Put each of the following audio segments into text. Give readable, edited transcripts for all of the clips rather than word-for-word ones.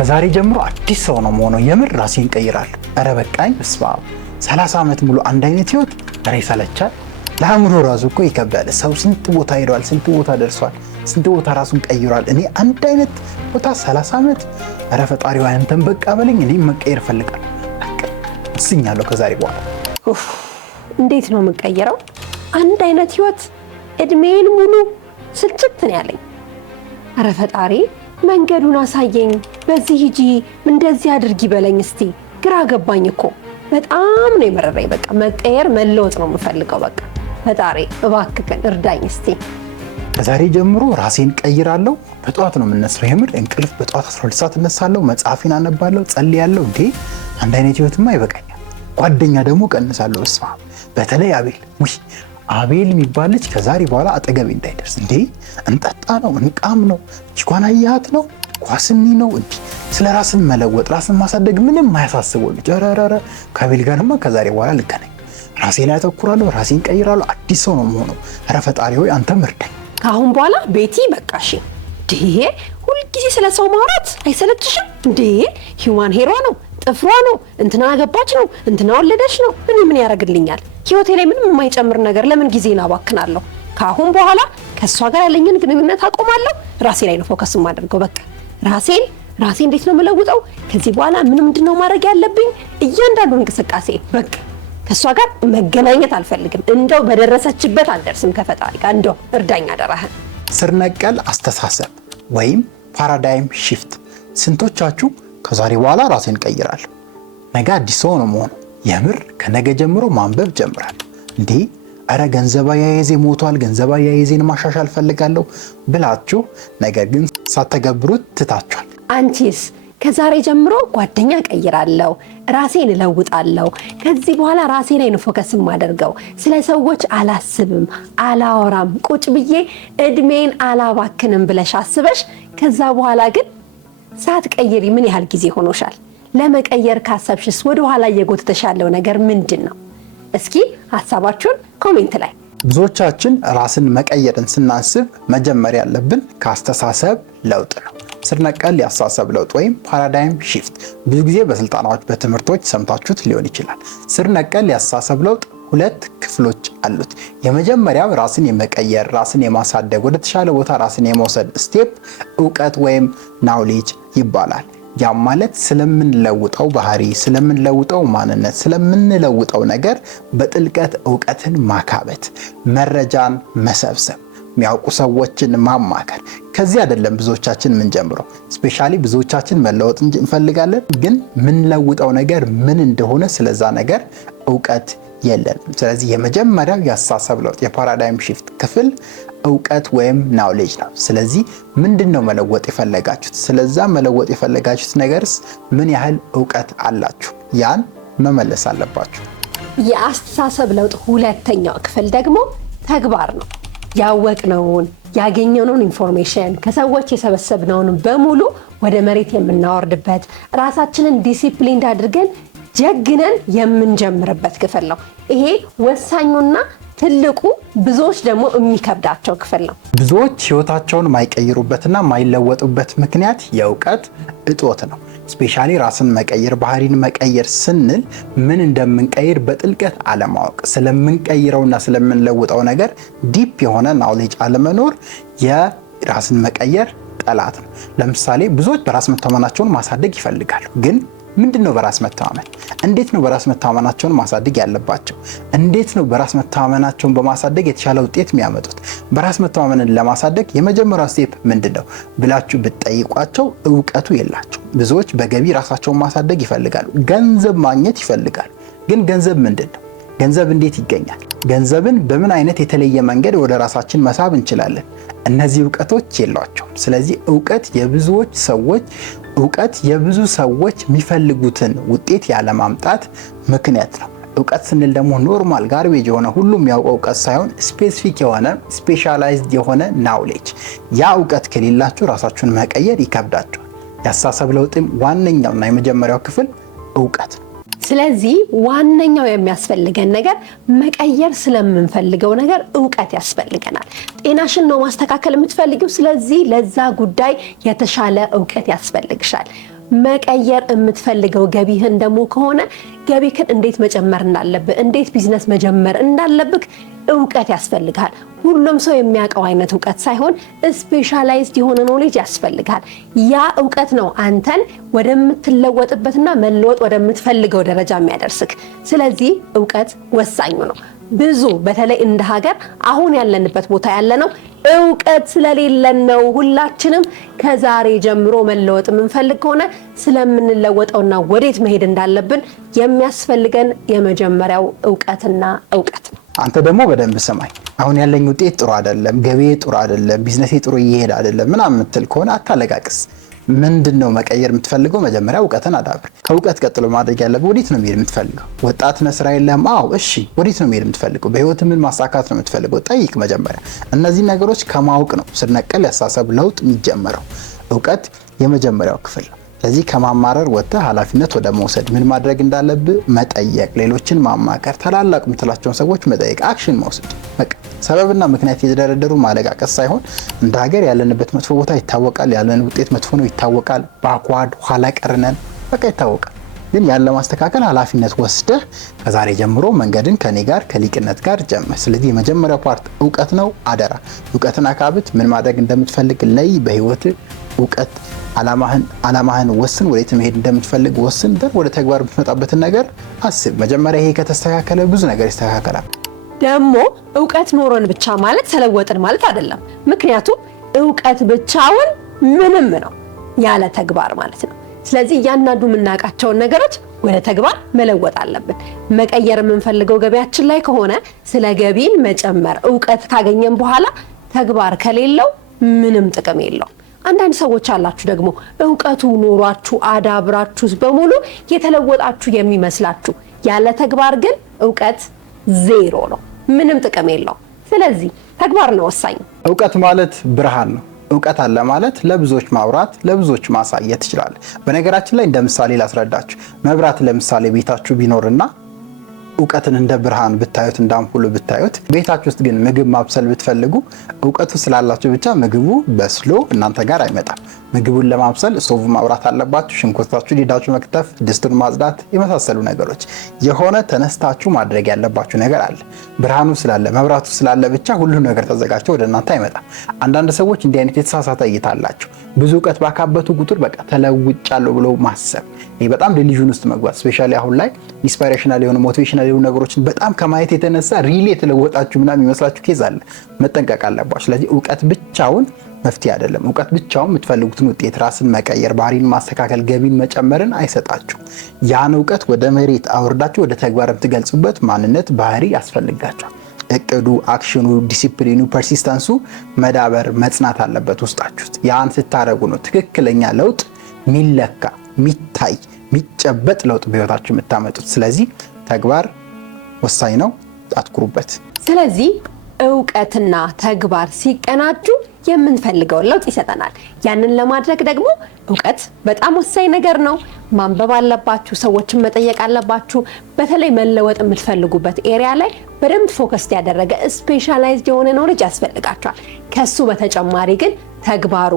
ከዛሬ ጀምሮ አዲስ ሰው ነው መሆኑ የምር ራሴን ቀይራለሁ። አረ በቃኝ። በስመ አብ 30 ዓመት ሙሉ አንድ አይነት ህይወት አረ ይሰለቻል። ለአእምሮ ራሱ እኮ ይከብዳል። ሰው ስንት ቦታ ሄዷል፣ ስንት ቦታ ደርሷል፣ ስንት ቦታ ራሱን ቀይሯል። እኔ አንድ አይነት ቦታ 30 ዓመት አረ ፈጣሪው አንተን በቃ በለኝ። እኔ መቀየር እፈልጋለሁ። እስኛለሁ ከዛሬ በኋላ እንዴት ነው የምንቀይረው? አንድ አይነት ህይወት እድሜን ሙሉ ስልችት ነው ያለኝ። አረ ፈጣሪ መንገዱን አሳየኝ፣ በዚህ ሂጂ፣ እንደዚህ አድርጊ በለኝ እስቲ። ግራ ገባኝ እኮ በጣም ነው የመረረኝ። በቃ መቀየር መለወጥ ነው የምፈልገው። በቃ ፈጣሪ እባክህን እርዳኝ እስቲ። ከዛሬ ጀምሮ ራሴን ቀይራለሁ። በጠዋት ነው የምነሳው። የምር እንቅልፍ በጠዋት 12 ሰዓት እነሳለሁ፣ መጽሐፌን አነባለሁ፣ ጸልያለሁ። እንዴ አንድ አይነት ህይወትማ ይበቃኛል። ጓደኛ ደግሞ ቀንሳለሁ። እስማ በተለይ አቤል የሚባል ልጅ ከዛሬ በኋላ አጠገቤ እንዳይደርስ። እንዴ እንጠጣ ነው፣ እንቃም ነው፣ ቺኳን አያት ነው፣ ኳስኒ ነው። እንዴ ስለ ራስን መለወጥ ራስን ማሳደግ ምንም ማያሳስበው ልጅ። አራራራ ከአቤል ጋርማ ከዛሬ በኋላ ልገናኝ። ራሴ ላይ አተኩራለሁ፣ ራሴን ቀይራለሁ። አዲስ ሰው ነው የምሆነው። ኧረ ፈጣሪ ሆይ አንተ እርዳኝ። ከአሁን በኋላ ቤቲ በቃሽ። እንዴ ሁልጊዜ ስለ ሰው ማውራት አይሰለችሽም እንዴ? ሂውማን ሄሯ ነው፣ ጥፍሯ ነው፣ እንትና አገባች ነው፣ እንትና ወለደች ነው። እኔ ምን ያደርግልኛል? ህይወቴ ላይ ምንም የማይጨምር ነገር ለምን ጊዜን አባክናለሁ? ከአሁን በኋላ ከእሷ ጋር ያለኝን ግንኙነት አቆማለሁ። ራሴ ላይ ነው ፎከስ የማደርገው። በቃ ራሴ እንዴት ነው የምለውጠው? ከዚህ በኋላ ምንድነው ማድረግ ያለብኝ? እያንዳንዱ እንቅስቃሴ በቃ ከእሷ ጋር መገናኘት አልፈልግም። እንደው በደረሰችበት አልደርስም። ከፈጣሪ ጋር እንደው እርዳኝ አደራህን። ስር ነቀል አስተሳሰብ ወይም ፓራዳይም ሺፍት። ስንቶቻችሁ ከዛሬ በኋላ ራሴን ቀይራለሁ፣ ነገ አዲስ ሰው ነው መሆኑ፣ የምር ከነገ ጀምሮ ማንበብ ጀምራለሁ፣ እንዴ አረ ገንዘብ አያያዜ ሞቷል፣ ገንዘብ አያያዜን ማሻሻል ፈልጋለሁ ብላችሁ ነገር ግን ሳትተገብሩት ትታችኋል። አንቺስ? ከዛሬ ጀምሮ ጓደኛ ቀይራለሁ፣ ራሴን እለውጣለሁ፣ ከዚህ በኋላ ራሴ ላይ ነው ፎከስ የማደርገው፣ ስለ ሰዎች አላስብም፣ አላወራም፣ ቁጭ ብዬ እድሜን አላባክንም ብለሽ አስበሽ ከዛ በኋላ ግን ሳትቀይሪ ምን ያህል ጊዜ ሆኖሻል? ለመቀየር ካሰብሽስ ወደ ኋላ እየጎተተሽ ያለው ነገር ምንድን ነው? እስኪ ሐሳባችሁን ኮሜንት ላይ። ብዙዎቻችን ራስን መቀየርን ስናስብ መጀመሪያ ያለብን ከአስተሳሰብ ለውጥ ነው። ስር ነቀል የአስተሳሰብ ለውጥ ወይም ፓራዳይም ሺፍት ብዙ ጊዜ በስልጠናዎች በትምህርቶች ሰምታችሁት ሊሆን ይችላል። ስር ነቀል የአስተሳሰብ ለውጥ ሁለት ክፍሎች አሉት። የመጀመሪያው ራስን የመቀየር ራስን የማሳደግ ወደ ተሻለ ቦታ ራስን የመውሰድ ስቴፕ እውቀት ወይም ናውሌጅ ይባላል። ያም ማለት ስለምንለውጠው ባህሪ፣ ስለምንለውጠው ማንነት፣ ስለምንለውጠው ነገር በጥልቀት እውቀትን ማካበት፣ መረጃን መሰብሰብ፣ የሚያውቁ ሰዎችን ማማከር። ከዚህ አይደለም ብዙዎቻችን የምንጀምረው። ስፔሻሊ ብዙዎቻችን መለወጥ እንፈልጋለን፣ ግን ምንለውጠው ነገር ምን እንደሆነ ስለዛ ነገር እውቀት የለንም። ስለዚህ የመጀመሪያው የአስተሳሰብ ለውጥ የፓራዳይም ሺፍት ክፍል እውቀት ወይም ናውሌጅ ነው። ስለዚህ ምንድነው መለወጥ የፈለጋችሁት? ስለዛ መለወጥ የፈለጋችሁት ነገርስ ምን ያህል እውቀት አላችሁ? ያን መመለስ አለባችሁ። የአስተሳሰብ ለውጥ ሁለተኛው ክፍል ደግሞ ተግባር ነው። ያወቅነውን ያገኘነውን ኢንፎርሜሽን ከሰዎች የሰበሰብነውን በሙሉ ወደ መሬት የምናወርድበት ራሳችንን ዲሲፕሊን አድርገን ጀግነን የምንጀምርበት ክፍል ነው። ይሄ ወሳኙና ትልቁ ብዙዎች ደግሞ የሚከብዳቸው ክፍል ነው። ብዙዎች ህይወታቸውን ማይቀይሩበትና ማይለወጡበት ምክንያት የእውቀት እጦት ነው። ስፔሻሊ ራስን መቀየር ባህሪን መቀየር ስንል ምን እንደምንቀይር በጥልቀት አለማወቅ፣ ስለምንቀይረውና ስለምንለውጠው ነገር ዲፕ የሆነ ናውሌጅ አለመኖር የራስን መቀየር ጠላት ነው። ለምሳሌ ብዙዎች በራስ መተማመናቸውን ማሳደግ ይፈልጋሉ፣ ግን ምንድነው በራስ መተማመን? እንዴት ነው በራስ መተማመናቸውን ማሳደግ ያለባቸው? እንዴት ነው በራስ መተማመናቸውን በማሳደግ የተሻለ ውጤት የሚያመጡት? በራስ መተማመንን ለማሳደግ የመጀመሪያው ስቴፕ ምንድነው ብላችሁ ብትጠይቋቸው እውቀቱ የላቸው። ብዙዎች በገቢ ራሳቸውን ማሳደግ ይፈልጋሉ፣ ገንዘብ ማግኘት ይፈልጋሉ፣ ግን ገንዘብ ምንድነው? ገንዘብ እንዴት ይገኛል? ገንዘብን በምን አይነት የተለየ መንገድ ወደ ራሳችን መሳብ እንችላለን? እነዚህ እውቀቶች የሏቸውም። ስለዚህ እውቀት የብዙ ሰዎች የሚፈልጉትን ውጤት ያለማምጣት ምክንያት ነው። እውቀት ስንል ደግሞ ኖርማል ጋርቤጅ የሆነ ሁሉም ያውቀው እውቀት ሳይሆን ስፔሲፊክ የሆነ ስፔሻላይዝድ የሆነ ናውሌጅ። ያ እውቀት ከሌላችሁ ራሳችሁን መቀየር ይከብዳችኋል። የአስተሳሰብ ለውጥም ዋነኛውና የመጀመሪያው ክፍል እውቀት ነው። ስለዚህ ዋነኛው የሚያስፈልገን ነገር መቀየር ስለምንፈልገው ነገር እውቀት ያስፈልገናል። ጤናሽን ነው ማስተካከል የምትፈልጊው፣ ስለዚህ ለዛ ጉዳይ የተሻለ እውቀት ያስፈልግሻል። መቀየር የምትፈልገው ገቢህን ደግሞ ከሆነ ገቢህን እንዴት መጨመር እንዳለብህ፣ እንዴት ቢዝነስ መጀመር እንዳለብህ እውቀት ያስፈልጋል። ሁሉም ሰው የሚያውቀው አይነት እውቀት ሳይሆን ስፔሻላይዝድ የሆነ ኖሌጅ ያስፈልጋል። ያ እውቀት ነው አንተን ወደምትለወጥበትና መለወጥ ወደምትፈልገው ደረጃ የሚያደርስክ። ስለዚህ እውቀት ወሳኙ ነው። ብዙ በተለይ እንደ ሀገር አሁን ያለንበት ቦታ ያለነው እውቀት ስለሌለን ነው። ሁላችንም ከዛሬ ጀምሮ መለወጥ የምንፈልግ ከሆነ ስለምንለወጠውና ወዴት መሄድ እንዳለብን የሚያስፈልገን የመጀመሪያው እውቀትና እውቀት ነው። አንተ ደግሞ በደንብ ስማኝ። አሁን ያለኝ ውጤት ጥሩ አይደለም፣ ገቢዬ ጥሩ አይደለም፣ ቢዝነሴ ጥሩ እየሄደ አይደለም ምናምን የምትል ከሆነ አታለቃቅስ። ምንድነው መቀየር የምትፈልገው? መጀመሪያ እውቀትን አዳብር። ከእውቀት ቀጥሎ ማድረግ ያለብህ ወዴት ነው መሄድ የምትፈልገው? ወጣት ነህ፣ ስራ የለህም። አዎ እሺ፣ ወዴት ነው መሄድ የምትፈልገው? በህይወት ምን ማሳካት ነው የምትፈልገው? ጠይቅ መጀመሪያ። እነዚህ ነገሮች ከማወቅ ነው ስር ነቀል ያስተሳሰብ ለውጥ የሚጀመረው። እውቀት የመጀመሪያው ክፍል ነው። ስለዚህ ከማማረር ወጥተህ ኃላፊነት ወደ መውሰድ፣ ምን ማድረግ እንዳለብህ መጠየቅ፣ ሌሎችን ማማከር፣ ታላላቅ የምትላቸውን ሰዎች መጠየቅ፣ አክሽን መውሰድ። በቃ ሰበብና ምክንያት የተደረደሩ ማለቃቀስ ሳይሆን እንደ ሀገር ያለንበት መጥፎ ቦታ ይታወቃል። ያለን ውጤት መጥፎ ነው ይታወቃል። ባክዋርድ ኋላ ቀርነን በቃ ይታወቃል። ግን ያን ለማስተካከል ኃላፊነት ወስደህ ከዛሬ ጀምሮ መንገድን ከኔ ጋር ከሊቅነት ጋር ጀምር። ስለዚህ የመጀመሪያው ፓርት እውቀት ነው። አደራ እውቀትን አካብት። ምን ማድረግ እንደምትፈልግ ለይ። በህይወት እውቀት አላማህን ወስን። ወዴት መሄድ እንደምትፈልግ ወስን። ደን ወደ ተግባር የምትመጣበትን ነገር አስብ። መጀመሪያ ይሄ ከተስተካከለ ብዙ ነገር ይስተካከላል። ደግሞ እውቀት ኖሮን ብቻ ማለት ተለወጥን ማለት አይደለም። ምክንያቱም እውቀት ብቻውን ምንም ነው ያለ ተግባር ማለት ነው። ስለዚህ እያንዳንዱ የምናውቃቸውን ነገሮች ወደ ተግባር መለወጥ አለብን። መቀየር የምንፈልገው ገቢያችን ላይ ከሆነ ስለ ገቢን መጨመር እውቀት ካገኘን በኋላ ተግባር ከሌለው ምንም ጥቅም የለውም። አንዳንድ ሰዎች አላችሁ ደግሞ እውቀቱ ኖሯችሁ አዳብራችሁ በሙሉ የተለወጣችሁ የሚመስላችሁ፣ ያለ ተግባር ግን እውቀት ዜሮ ነው፣ ምንም ጥቅም የለውም። ስለዚህ ተግባር ነው ወሳኝ። እውቀት ማለት ብርሃን ነው። እውቀት አለ ማለት ለብዙዎች ማብራት፣ ለብዙዎች ማሳየት ይችላል። በነገራችን ላይ እንደ ምሳሌ ላስረዳችሁ። መብራት ለምሳሌ ቤታችሁ ቢኖርና እውቀትን እንደ ብርሃን ብታዩት፣ እንደ አምፖል ብታዩት፣ ቤታችሁ ውስጥ ግን ምግብ ማብሰል ብትፈልጉ እውቀቱ ስላላችሁ ብቻ ምግቡ በስሎ እናንተ ጋር አይመጣም። ምግቡን ለማብሰል ስቶቭ ማብራት አለባችሁ፣ ሽንኩርታችሁ ዲዳችሁ መክተፍ፣ ድስቱን ማጽዳት የመሳሰሉ ነገሮች። የሆነ ተነስታችሁ ማድረግ ያለባችሁ ነገር አለ። ብርሃኑ ስላለ መብራቱ ስላለ ብቻ ሁሉ ነገር ተዘጋጅቶ ወደ እናንተ አይመጣም። አንዳንድ ሰዎች እንዲህ አይነት የተሳሳተ እይታ አላቸው። ብዙ እውቀት ባካበቱ ቁጥር በቃ ተለውጫለሁ ብሎ ማሰብ፣ ይሄ በጣም ዲሉዥን ውስጥ መግባት። ስፔሻሊ አሁን ላይ ኢንስፓይሬሽናል የሆኑ ሞቲቬሽናል የሆኑ ነገሮችን በጣም ከማየት የተነሳ ሪሊ የተለወጣችሁ ምናምን የሚመስላችሁ ኬዝ አለ። መጠንቀቅ አለባችሁ። ስለዚህ እውቀት ብቻውን መፍትሄ አይደለም። እውቀት ብቻውን የምትፈልጉትን ውጤት፣ ራስን መቀየር፣ ባህሪን ማስተካከል፣ ገቢን መጨመርን አይሰጣችሁ። ያን እውቀት ወደ መሬት አውርዳችሁ ወደ ተግባር የምትገልጹበት ማንነት፣ ባህሪ ያስፈልጋችኋል። እቅዱ፣ አክሽኑ፣ ዲሲፕሊኑ፣ ፐርሲስተንሱ መዳበር መጽናት አለበት ውስጣችሁ። ያን ስታደርጉ ነው ትክክለኛ ለውጥ ሚለካ፣ ሚታይ፣ ሚጨበጥ ለውጥ በህይወታችሁ የምታመጡት። ስለዚህ ተግባር ወሳኝ ነው፣ አትኩሩበት። ስለዚህ እውቀትና ተግባር ሲቀናጁ የምንፈልገውን ለውጥ ይሰጠናል። ያንን ለማድረግ ደግሞ እውቀት በጣም ወሳኝ ነገር ነው። ማንበብ አለባችሁ፣ ሰዎችን መጠየቅ አለባችሁ። በተለይ መለወጥ የምትፈልጉበት ኤሪያ ላይ በደንብ ፎከስድ ያደረገ ስፔሻላይዝድ የሆነ ኖሌጅ ያስፈልጋችኋል። ከሱ በተጨማሪ ግን ተግባሩ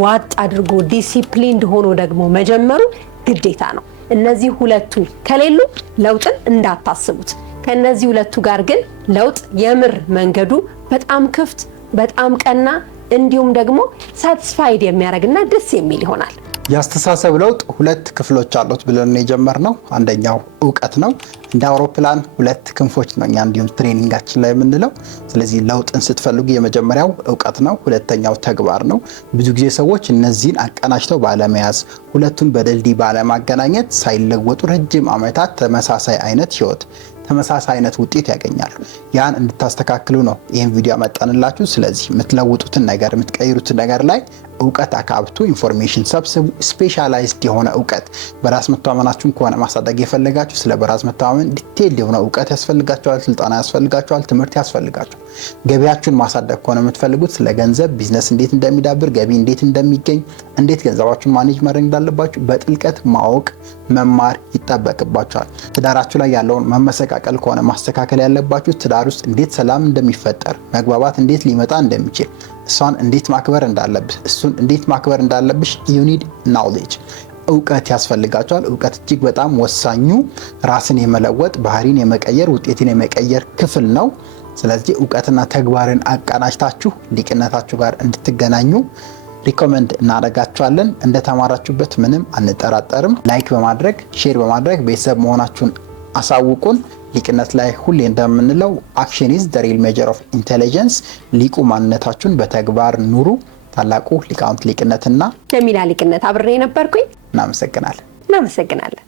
ዋጥ አድርጎ ዲሲፕሊንድ ሆኖ ደግሞ መጀመሩ ግዴታ ነው። እነዚህ ሁለቱ ከሌሉ ለውጥን እንዳታስቡት። ከነዚህ ሁለቱ ጋር ግን ለውጥ የምር መንገዱ በጣም ክፍት፣ በጣም ቀና እንዲሁም ደግሞ ሳቲስፋይድ የሚያደርግና ደስ የሚል ይሆናል። የአስተሳሰብ ለውጥ ሁለት ክፍሎች አሉት ብለን የጀመርነው። አንደኛው እውቀት ነው። እንደ አውሮፕላን ሁለት ክንፎች ነው እኛ እንዲሁም ትሬኒንጋችን ላይ የምንለው። ስለዚህ ለውጥን ስትፈልጉ የመጀመሪያው እውቀት ነው፣ ሁለተኛው ተግባር ነው። ብዙ ጊዜ ሰዎች እነዚህን አቀናጅተው ባለመያዝ፣ ሁለቱን በድልድይ ባለማገናኘት ሳይለወጡ ረጅም ዓመታት ተመሳሳይ አይነት ህይወት፣ ተመሳሳይ አይነት ውጤት ያገኛሉ። ያን እንድታስተካክሉ ነው ይህን ቪዲዮ ያመጣንላችሁ። ስለዚህ የምትለውጡትን ነገር የምትቀይሩትን ነገር ላይ እውቀት አካብቱ፣ ኢንፎርሜሽን ሰብስቡ። ስፔሻላይዝድ የሆነ እውቀት፣ በራስ መተማመናችሁን ከሆነ ማሳደግ የፈለጋችሁ ስለ በራስ መተማመን ዲቴይል የሆነ እውቀት ያስፈልጋችኋል፣ ስልጠና ያስፈልጋችኋል፣ ትምህርት ያስፈልጋችኋል። ገቢያችሁን ማሳደግ ከሆነ የምትፈልጉት ስለ ገንዘብ ቢዝነስ እንዴት እንደሚዳብር፣ ገቢ እንዴት እንደሚገኝ፣ እንዴት ገንዘባችሁን ማኔጅ ማድረግ እንዳለባችሁ በጥልቀት ማወቅ መማር ይጠበቅባችኋል። ትዳራችሁ ላይ ያለውን መመሰቃቀል ከሆነ ማስተካከል ያለባችሁ ትዳር ውስጥ እንዴት ሰላም እንደሚፈጠር፣ መግባባት እንዴት ሊመጣ እንደሚችል፣ እሷን እንዴት ማክበር እንዳለብህ፣ እሱን እንዴት ማክበር እንዳለብሽ ዩ ኒድ ናውሌጅ። እውቀት ያስፈልጋቸዋል። እውቀት እጅግ በጣም ወሳኙ ራስን የመለወጥ ባህሪን የመቀየር ውጤትን የመቀየር ክፍል ነው። ስለዚህ እውቀትና ተግባርን አቀናጅታችሁ ሊቅነታችሁ ጋር እንድትገናኙ ሪኮመንድ እናደርጋችኋለን። እንደተማራችሁበት ምንም አንጠራጠርም። ላይክ በማድረግ ሼር በማድረግ ቤተሰብ መሆናችሁን አሳውቁን። ሊቅነት ላይ ሁሌ እንደምንለው አክሽን ኢዝ ዘ ሪል ሜጀር ኦፍ ኢንቴሊጀንስ። ሊቁ ማንነታችሁን በተግባር ኑሩ። ታላቁ ሊቃውንት ሊቅነትና ጀሚላ ሊቅነት አብሬ ነበርኩኝ። እናመሰግናለን። እናመሰግናለን።